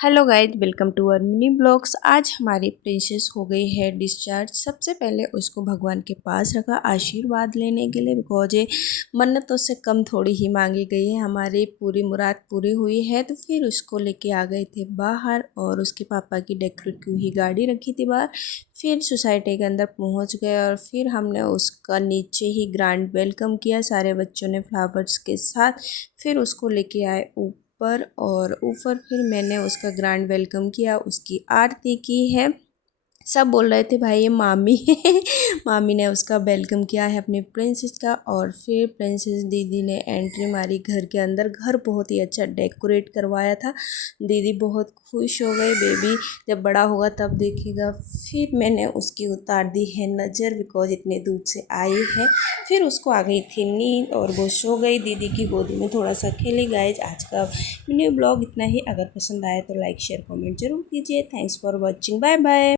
Hello guys, welcome to our mini blogs. आज हमारी princess हो गई है डिस्चार्ज। सबसे पहले उसको भगवान के पास रखा आशीर्वाद लेने के लिए, बिकॉज ये मन्नतों से कम थोड़ी ही मांगी गई है, हमारी पूरी मुराद पूरी हुई है। तो फिर उसको लेके आ गए थे बाहर और उसके पापा की डेकोरेट की हुई गाड़ी रखी थी बाहर। फिर सोसाइटी के अंदर पहुंच गए और फिर हमने उसका नीचे ही ग्रैंड वेलकम किया सारे बच्चों ने फ्लावर्स के साथ। फिर उसको लेके आए ऊपर और ऊपर फिर मैंने उसका ग्रैंड वेलकम किया, उसकी आरती की है। सब बोल रहे थे भाई ये मामी है। मामी ने उसका वेलकम किया है अपनी प्रिंसेस का। और फिर प्रिंसेस दीदी ने एंट्री मारी घर के अंदर। घर बहुत ही अच्छा डेकोरेट करवाया था। दीदी बहुत खुश हो गई, बेबी जब बड़ा होगा तब देखेगा। फिर मैंने उसकी उतार दी है नज़र, बिकॉज इतने दूर से आई है। फिर उसको आ गई थी नींद और वो सो गई, दीदी की गोदी में थोड़ा सा खेली। गाइज आज का मिनी ब्लॉग इतना ही। अगर पसंद आए तो लाइक शेयर कमेंट जरूर कीजिए। Thanks for watching, bye bye.